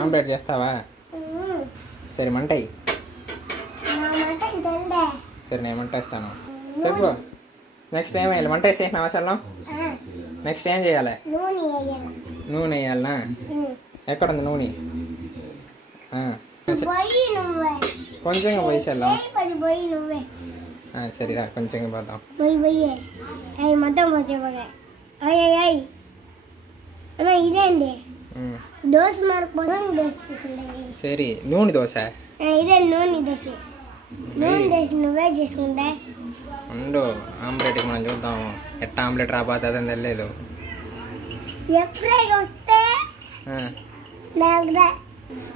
Omelette చేస్తావా? సరే మంటయి. సరే నేను మంట వేస్తాను. చెప్పు. నెక్స్ట్ ఏం వేయాలి? మంట వేసేసినావా అసలు? నెక్స్ట్ ఏం చేయాలి? నూనె వేయాలనా? ఎక్కడుంది నూనె? కొంచెంగా పోయి చల్లం. సరేరా కొంచెంగా పోతాం. ఇదేండి దోశ సరే నూనె దోశ. ఇదే నూనె దోశ. నూనె దోశ నువ్వే చేసుకుంటా ఉండు. ఆమ్లెట్కి మనం చూద్దాం ఎట్లా ఆమ్లెట్ రాబోతుందని తెలియదు. ఎగ్ ఫ్రై వస్తే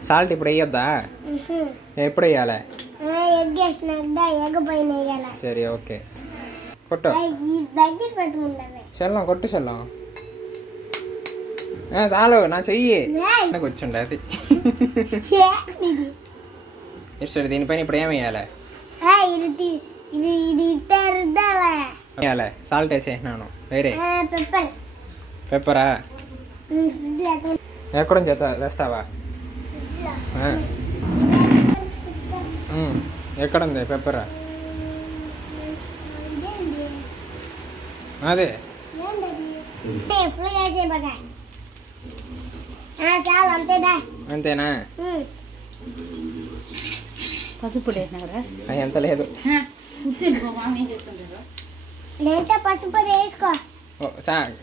సాల్ట్ ఇప్పుడు వేయొద్దా? ఎప్పుడు వేయాలి? ఎగ్ వేసినా ఎగ్ పైన వేయాలి. సరే ఓకే కొట్టు. దగ్గర పెట్టుకుంటావే చెల్లం కొట్టు చెల్లం. చాలు నా చెయ్యి నాకు వచ్చిండే అది. సరే దీనిపైన ఇప్పుడు ఏం వేయాలి? వేయాలి సాల్ట్ వేసేసినాను. వేరే పెప్పరా? ఎక్కడ తెస్తావా? ఎక్కడుంది పెప్పరా? అదే అంతేనా? పసుపు ఎంత లేదు. పసుపు వేసుకో.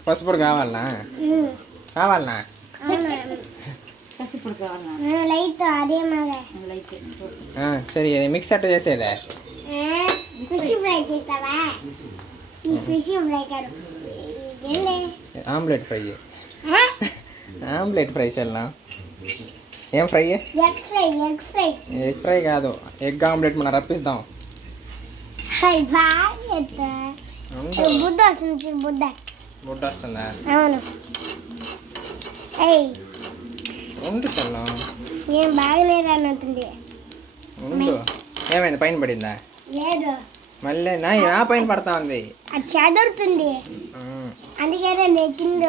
పసుపు కావాలనా? కావాలనా? పసుపు కావాలనా? లైట్ అదే సరే మిక్స్ అట్ట చేసేదే. ఫిష్ ఫ్రై చేస్తావా? ఫిష్ ఫ్రై కాదు ఆమ్లెట్ ఫ్రై. ఆమ్లెట్ ఫ్రై చెల్లా. ఏం fry? Egg fry. Egg fry. Egg fry కాదు ఎగ్ ఆమ్లెట్ మనం రప్పిస్తాం. బుద్ధ వస్తుంది. బుడ్డ వస్తుందా? అవును. ఉండు చెల్లం. ఏం బాగానే రానుంటుంది. ఉండు. ఏమైంది? పైన పడిందా? లేదు మళ్ళీ నా పైన పడతా ఉంది. అది చదువుతుంది అందుకే నేను కింద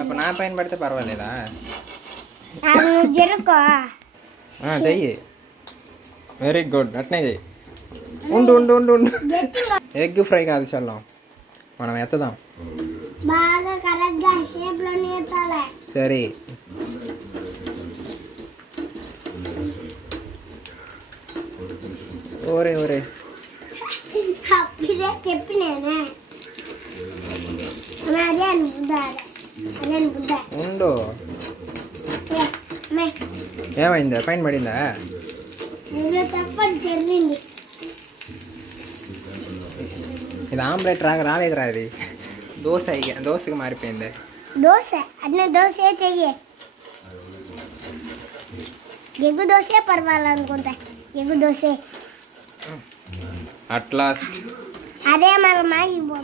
అప్పుడు నా పైన పడితే పర్వాలేదా? జరుకో చెయ్యి. వెరీ గుడ్ అట్నే చెయ్యి. ఉండు ఉండు ఉండు ఉండు. ఎగ్ ఫ్రై కాదు చల్లం మనం ఎత్తదాం. బాగా కరెక్ట్గా షేప్లో ఎత్తాలి. సరే ఓరే ఓరే అప్పుడే చెప్పినానే అదే బుద్ధ. ఉండు. ఏమైందా? పైన పడిందా? తప్పని జరిగింది. ఇది ఆమ్లెట్ రాలేదురా. ఇది దోశకి మారిపోయింది. దోశ అన్న దోశ చెయ్యి. ఎగ్గు దోశ పర్వాలనుకుంటా. ఎగ్గు దోశ అట్ లాస్ట్ అదే మన మాగిపో.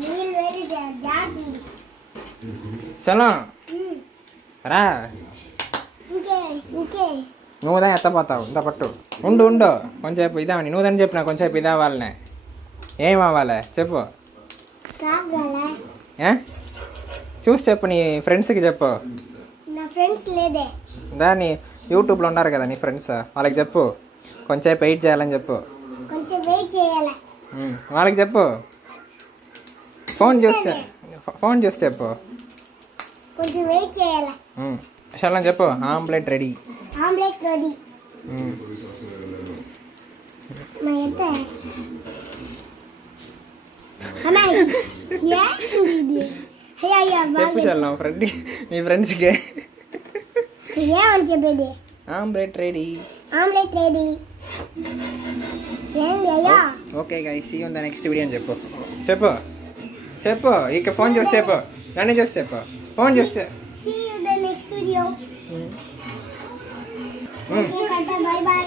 నీళ్ళు వేడి జాగ్రత్త. చలో రా. ఇంకే నువ్వుదా ఎత్తపోతావు. ఇంత పట్టు. ఉండు ఉండు కొంచెంసేపు ఇదామని. నువ్వుదని చెప్పినా కొంచెంసేపు ఇది అవ్వాలనే. ఏం అవ్వాలి చెప్పు. చూసి చెప్పు. నీ ఫ్రెండ్స్కి చెప్పు. నా ఫ్రెండ్స్ లేదే. దాన్ని యూట్యూబ్లో ఉన్నారు కదా నీ ఫ్రెండ్స్, వాళ్ళకి చెప్పు కొంచెంసేపు వెయిట్ చేయాలని చెప్పు. కొంచెం వెయిట్ చేయాలి వాళ్ళకి చెప్పు. ఫోన్ చూసి చెప్పు. కొంచెం వెయిట్ చేయాలి. అసలు చెప్పు. Omelette ready. Omelette ready. చెప్పు చల్ ఫ్రెండ్ నీ ఫ్రెండ్స్కి ఏమని చెప్పేది? Omelette ready. Omelette ready. Okay guys see you in the next video అని చెప్పు. చెప్పు చెప్పు. ఇక ఫోన్ చూసి చెప్పు. నన్ను చూసి చెప్పు. ఫోన్ చూస్తే see you the next video. Okay bye by.